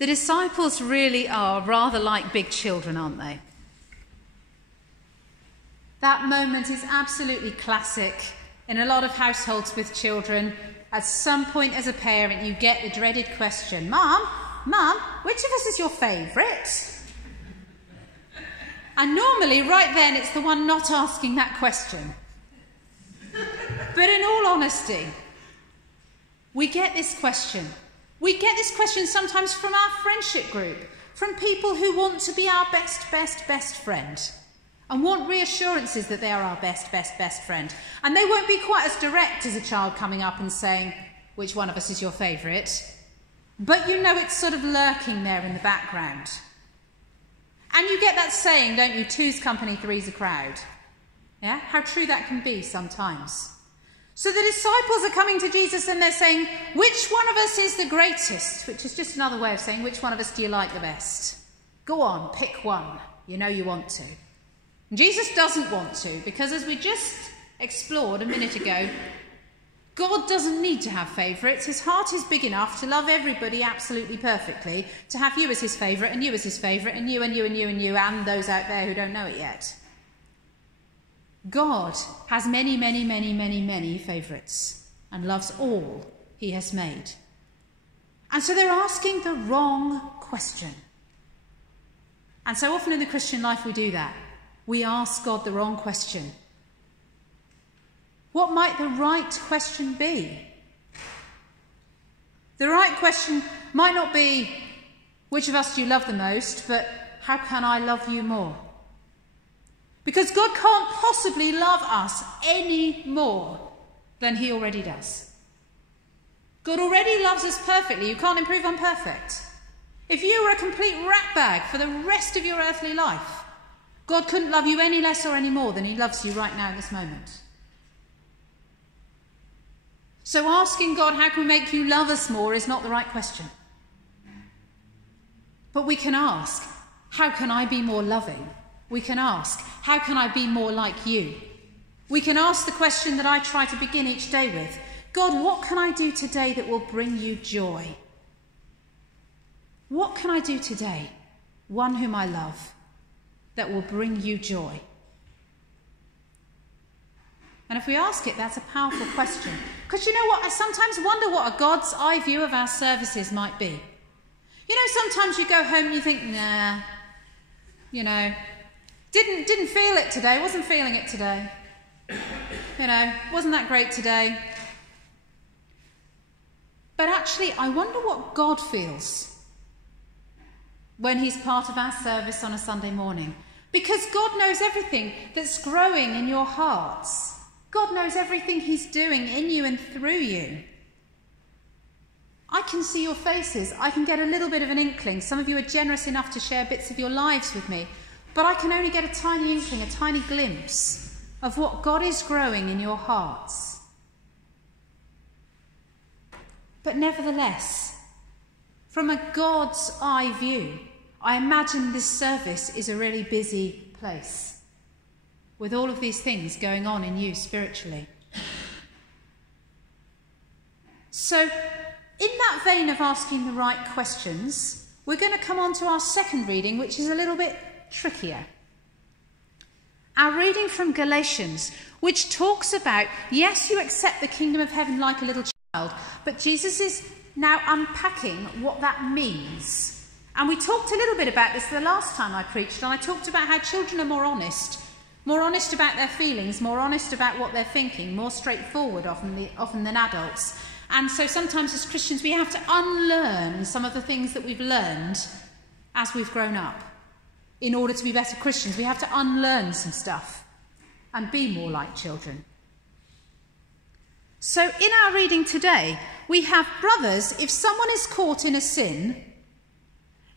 The disciples really are rather like big children, aren't they? That moment is absolutely classic in a lot of households with children. At some point as a parent, you get the dreaded question, Mum, which of us is your favourite? And normally, right then, it's the one not asking that question. But in all honesty, we get this question. We get this question sometimes from our friendship group, from people who want to be our best friend and want reassurances that they are our best friend. And they won't be quite as direct as a child coming up and saying, which one of us is your favourite? But you know it's sort of lurking there in the background. And you get that saying, don't you, two's company, three's a crowd. Yeah? How true that can be sometimes. So the disciples are coming to Jesus and they're saying, which one of us is the greatest? Which is just another way of saying, which one of us do you like the best? Go on, pick one. You know you want to. And Jesus doesn't want to, because as we just explored a minute ago, God doesn't need to have favourites. His heart is big enough to love everybody absolutely perfectly, to have you as his favourite, and you as his favourite, and you, and you, and you, and you, and those out there who don't know it yet. God has many favourites and loves all he has made. And so they're asking the wrong question. And so often in the Christian life we do that. We ask God the wrong question. What might the right question be? The right question might not be, which of us do you love the most, but how can I love you more? Because God can't possibly love us any more than he already does. God already loves us perfectly. You can't improve on perfect. If you were a complete ratbag for the rest of your earthly life, God couldn't love you any less or any more than he loves you right now in this moment. So asking God, how can we make you love us more, is not the right question. But we can ask, how can I be more loving? We can ask, how can I be more like you? We can ask the question that I try to begin each day with. God, what can I do today that will bring you joy? What can I do today, one whom I love, that will bring you joy? And if we ask it, that's a powerful question. Because you know what? I sometimes wonder what a God's eye view of our services might be. You know, sometimes you go home and you think, nah, you know, didn't feel it today, wasn't feeling it today. You know, wasn't that great today? But actually, I wonder what God feels when he's part of our service on a Sunday morning. Because God knows everything that's growing in your hearts. God knows everything he's doing in you and through you. I can see your faces. I can get a little bit of an inkling. Some of you are generous enough to share bits of your lives with me. But I can only get a tiny inkling, a tiny glimpse of what God is growing in your hearts. But nevertheless, from a God's eye view, I imagine this service is a really busy place, with all of these things going on in you spiritually. So, in that vein of asking the right questions, we're going to come on to our second reading, which is a little bit trickier. Our reading from Galatians, which talks about, yes, you accept the kingdom of heaven like a little child, but Jesus is now unpacking what that means. And we talked a little bit about this the last time I preached, and I talked about how children are more honest about their feelings, more honest about what they're thinking, more straightforward often than adults. And so sometimes as Christians we have to unlearn some of the things that we've learned as we've grown up. In order to be better Christians, we have to unlearn some stuff and be more like children. So in our reading today, we have, brothers, if someone is caught in a sin,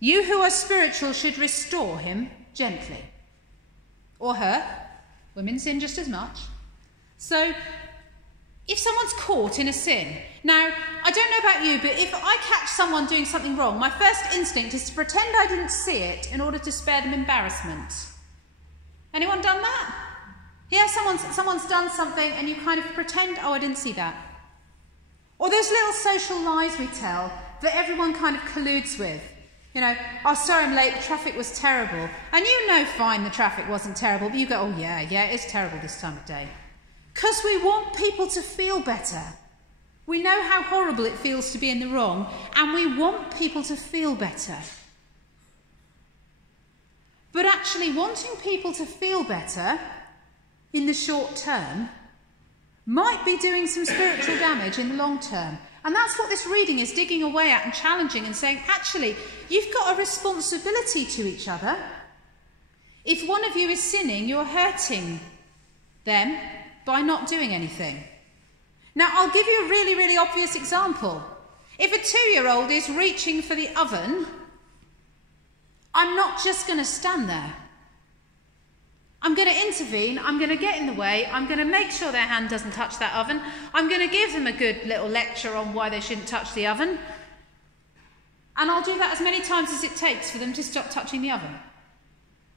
you who are spiritual should restore him gently. Or her. Women sin just as much. So, if someone's caught in a sin. Now, I don't know about you, but if I catch someone doing something wrong, my first instinct is to pretend I didn't see it in order to spare them embarrassment. Anyone done that? Yeah, someone's done something and you kind of pretend, oh, I didn't see that. Or those little social lies we tell that everyone kind of colludes with. You know, oh, sorry I'm late, the traffic was terrible. And you know fine the traffic wasn't terrible, but you go, oh yeah, it is terrible this time of day. Because we want people to feel better. We know how horrible it feels to be in the wrong, and we want people to feel better. But actually wanting people to feel better in the short term might be doing some spiritual damage in the long term. And that's what this reading is digging away at and challenging and saying, actually, you've got a responsibility to each other. If one of you is sinning, you're hurting them by not doing anything. Now, I'll give you a really, really obvious example. If a 2-year-old is reaching for the oven, I'm not just going to stand there. I'm going to intervene, I'm going to get in the way, I'm going to make sure their hand doesn't touch that oven, I'm going to give them a good little lecture on why they shouldn't touch the oven, and I'll do that as many times as it takes for them to stop touching the oven,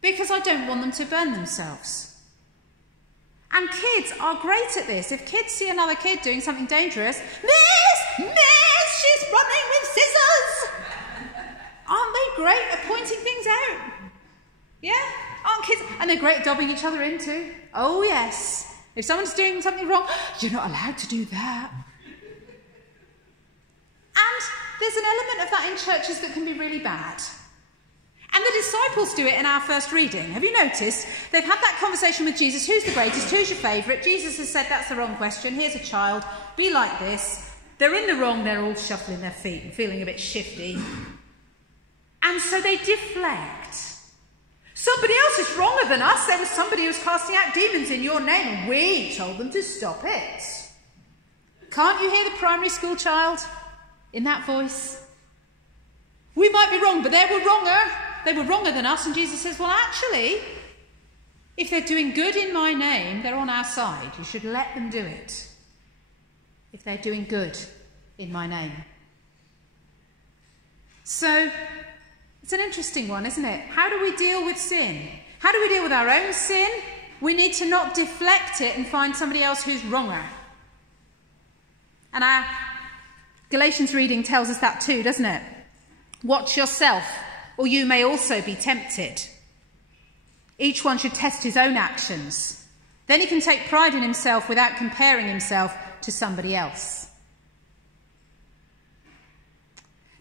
because I don't want them to burn themselves. And kids are great at this. If kids see another kid doing something dangerous, Miss, she's running with scissors! Aren't they great at pointing things out? Yeah? Aren't kids? And they're great at dobbing each other in too. Oh yes. If someone's doing something wrong, you're not allowed to do that. And there's an element of that in churches that can be really bad. And the disciples do it in our first reading. Have you noticed? They've had that conversation with Jesus. Who's the greatest? Who's your favourite? Jesus has said that's the wrong question. Here's a child. Be like this. They're in the wrong. They're all shuffling their feet and feeling a bit shifty. And so they deflect. Somebody else is wronger than us. There was somebody who was casting out demons in your name and we told them to stop it. Can't you hear the primary school child in that voice? We might be wrong, but they were wronger. They were wronger than us. And Jesus says, well, actually, if they're doing good in my name, they're on our side. You should let them do it. If they're doing good in my name. So it's an interesting one, isn't it? How do we deal with sin? How do we deal with our own sin? We need to not deflect it and find somebody else who's wronger. And our Galatians reading tells us that too, doesn't it? Watch yourself, or you may also be tempted. Each one should test his own actions. Then he can take pride in himself without comparing himself to somebody else.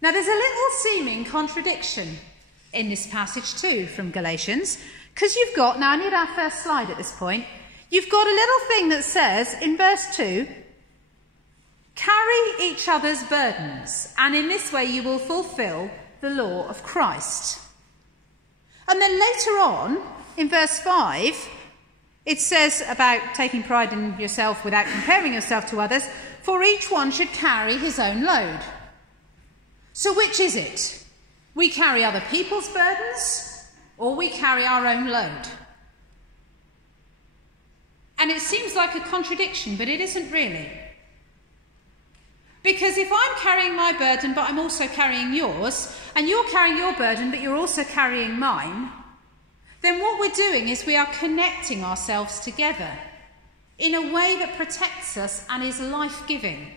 Now, there's a little seeming contradiction in this passage too from Galatians, because you've got, now I need our first slide at this point, you've got a little thing that says in verse 2, carry each other's burdens, and in this way you will fulfill the law of Christ. And then later on, in verse 5, it says about taking pride in yourself without comparing yourself to others, for each one should carry his own load. So which is it? We carry other people's burdens, or we carry our own load? And it seems like a contradiction, but it isn't really. Because if I'm carrying my burden, but I'm also carrying yours, and you're carrying your burden, but you're also carrying mine, then what we're doing is we are connecting ourselves together in a way that protects us and is life-giving.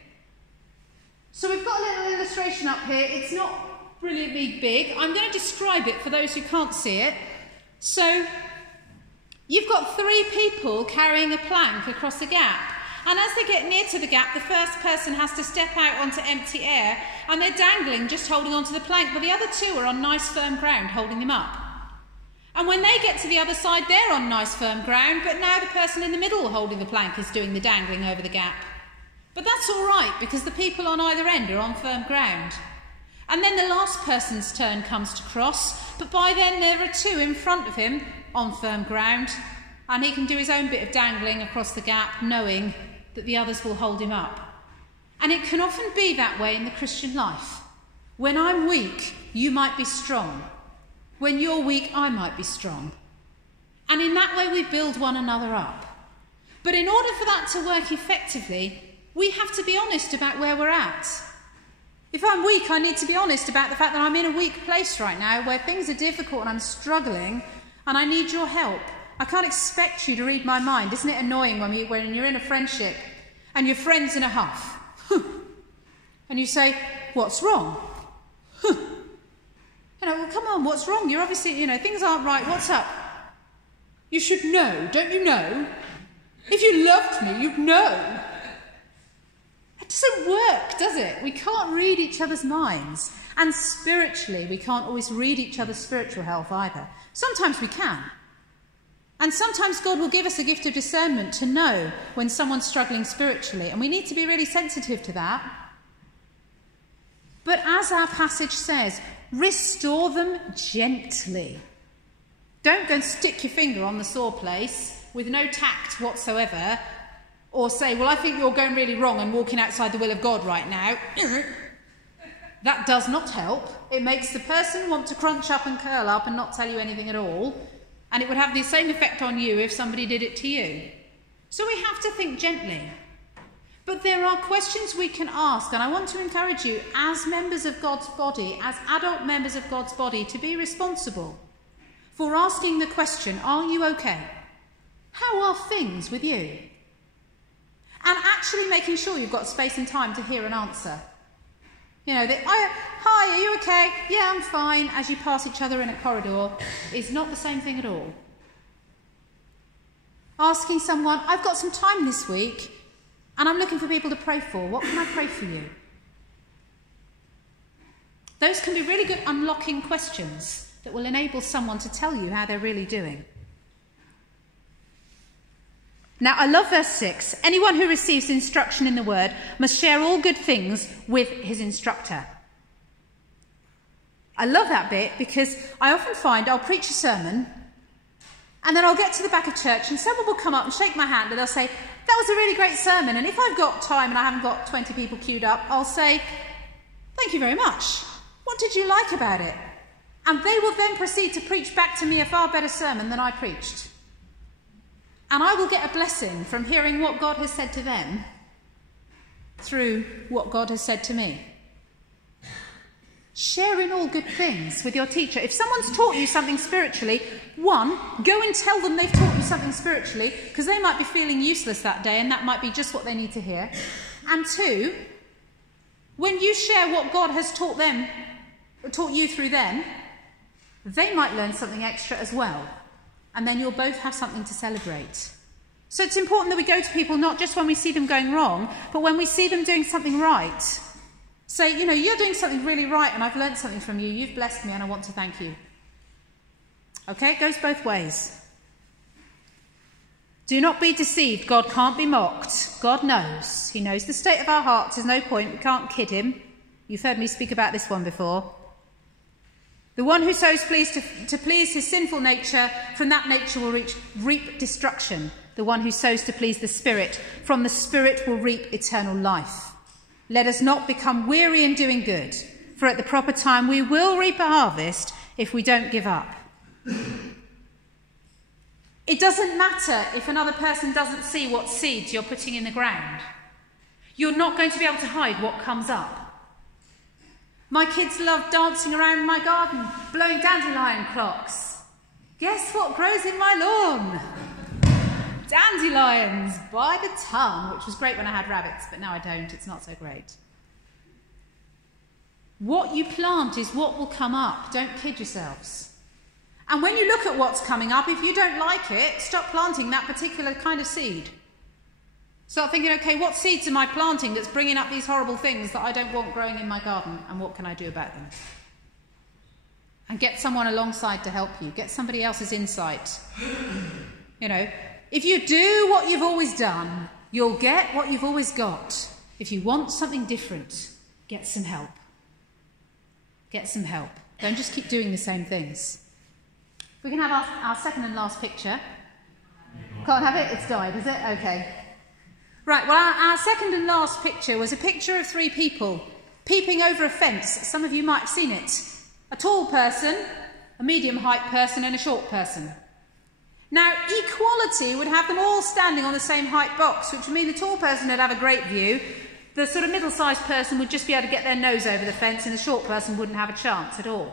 So we've got a little illustration up here. It's not brilliantly big. I'm going to describe it for those who can't see it. So you've got 3 people carrying a plank across a gap. And as they get near to the gap, the first person has to step out onto empty air, and they're dangling, just holding onto the plank, but the other 2 are on nice firm ground, holding them up. And when they get to the other side, they're on nice firm ground, but now the person in the middle holding the plank is doing the dangling over the gap. But that's all right, because the people on either end are on firm ground. And then the last person's turn comes to cross, but by then there are 2 in front of him on firm ground, and he can do his own bit of dangling across the gap, knowing that the others will hold him up. And it can often be that way in the Christian life. When I'm weak, you might be strong. When you're weak, I might be strong. And in that way we build one another up. But in order for that to work effectively, we have to be honest about where we're at. If I'm weak, I need to be honest about the fact that I'm in a weak place right now, where things are difficult and I'm struggling, and I need your help. I can't expect you to read my mind. Isn't it annoying when you're in a friendship and your friend's in a huff? And you say, what's wrong? Well, come on, what's wrong? You're obviously, things aren't right. What's up? You should know, don't you know? If you loved me, you'd know. It doesn't work, does it? We can't read each other's minds. And spiritually, we can't always read each other's spiritual health either. Sometimes we can. And sometimes God will give us a gift of discernment to know when someone's struggling spiritually. And we need to be really sensitive to that. But as our passage says, restore them gently. Don't go and stick your finger on the sore place with no tact whatsoever, or say, well, I think you're going really wrong and walking outside the will of God right now. That does not help. It makes the person want to crunch up and curl up and not tell you anything at all. And it would have the same effect on you if somebody did it to you. So we have to think gently. But there are questions we can ask, and I want to encourage you, as members of God's body, as adult members of God's body, to be responsible for asking the question, are you okay? How are things with you? And actually making sure you've got space and time to hear an answer. Hi, are you okay? Yeah, I'm fine, as you pass each other in a corridor, is not the same thing at all. Asking someone, I've got some time this week, and I'm looking for people to pray for. What can I pray for you? Those can be really good unlocking questions that will enable someone to tell you how they're really doing. Now, I love verse 6. Anyone who receives instruction in the word must share all good things with his instructor. I love that bit because I often find I'll preach a sermon and then I'll get to the back of church and someone will come up and shake my hand and they'll say, that was a really great sermon. And if I've got time and I haven't got 20 people queued up, I'll say, thank you very much. What did you like about it? And they will then proceed to preach back to me a far better sermon than I preached. And I will get a blessing from hearing what God has said to them through what God has said to me. Sharing all good things with your teacher. If someone's taught you something spiritually, one, go and tell them they've taught you something spiritually, because they might be feeling useless that day and that might be just what they need to hear. And two, when you share what God has taught you through them, they might learn something extra as well. And then you'll both have something to celebrate. So it's important that we go to people not just when we see them going wrong, but when we see them doing something right. Say, you're doing something really right and I've learned something from you. You've blessed me and I want to thank you. Okay, it goes both ways. Do not be deceived. God can't be mocked. God knows. He knows the state of our hearts. There's no point. We can't kid him. You've heard me speak about this one before. The one who sows to please his sinful nature, from that nature will reap destruction. The one who sows to please the Spirit, from the Spirit will reap eternal life. Let us not become weary in doing good, for at the proper time we will reap a harvest if we don't give up. It doesn't matter if another person doesn't see what seeds you're putting in the ground. You're not going to be able to hide what comes up. My kids love dancing around my garden, blowing dandelion clocks. Guess what grows in my lawn? Dandelions by the ton, which was great when I had rabbits, but now I don't. It's not so great. What you plant is what will come up. Don't kid yourselves. And when you look at what's coming up, if you don't like it, stop planting that particular kind of seed. Start thinking, okay, what seeds am I planting that's bringing up these horrible things that I don't want growing in my garden, and what can I do about them? And get someone alongside to help you. Get somebody else's insight. If you do what you've always done, you'll get what you've always got. If you want something different, get some help. Get some help. Don't just keep doing the same things. We can have our second and last picture. Can't have it? It's died, is it? Okay. Right, well, our second and last picture was a picture of three people peeping over a fence. Some of you might have seen it. A tall person, a medium height person, and a short person. Now, equality would have them all standing on the same height box, which would mean the tall person would have a great view. The sort of middle-sized person would just be able to get their nose over the fence, and the short person wouldn't have a chance at all.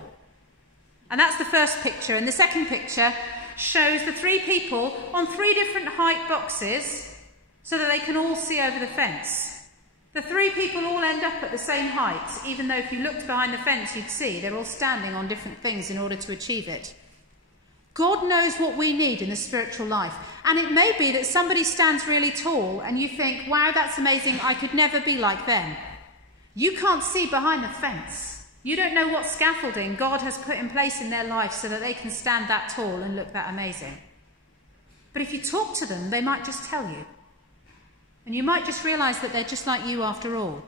And that's the first picture. And the second picture shows the three people on three different height boxes so that they can all see over the fence. The three people all end up at the same height, even though if you looked behind the fence, you'd see they're all standing on different things in order to achieve it. God knows what we need in the spiritual life. And it may be that somebody stands really tall and you think, wow, that's amazing, I could never be like them. You can't see behind the fence. You don't know what scaffolding God has put in place in their life so that they can stand that tall and look that amazing. But if you talk to them, they might just tell you. And you might just realise that they're just like you after all.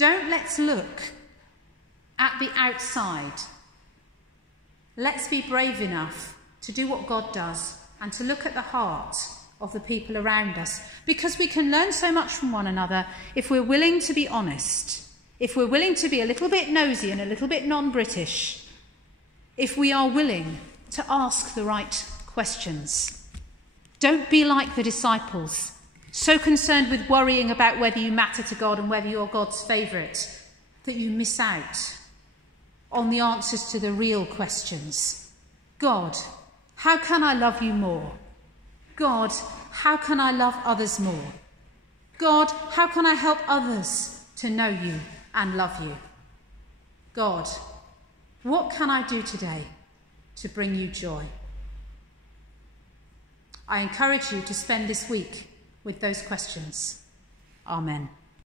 Let's look at the outside. Let's be brave enough to do what God does and to look at the heart of the people around us, because we can learn so much from one another if we're willing to be honest, if we're willing to be a little bit nosy and a little bit non-British, if we are willing to ask the right questions. Don't be like the disciples, so concerned with worrying about whether you matter to God and whether you're God's favourite, that you miss out on the answers to the real questions. God, how can I love you more? God, how can I love others more? God, how can I help others to know you and love you? God, what can I do today to bring you joy? I encourage you to spend this week with those questions. Amen.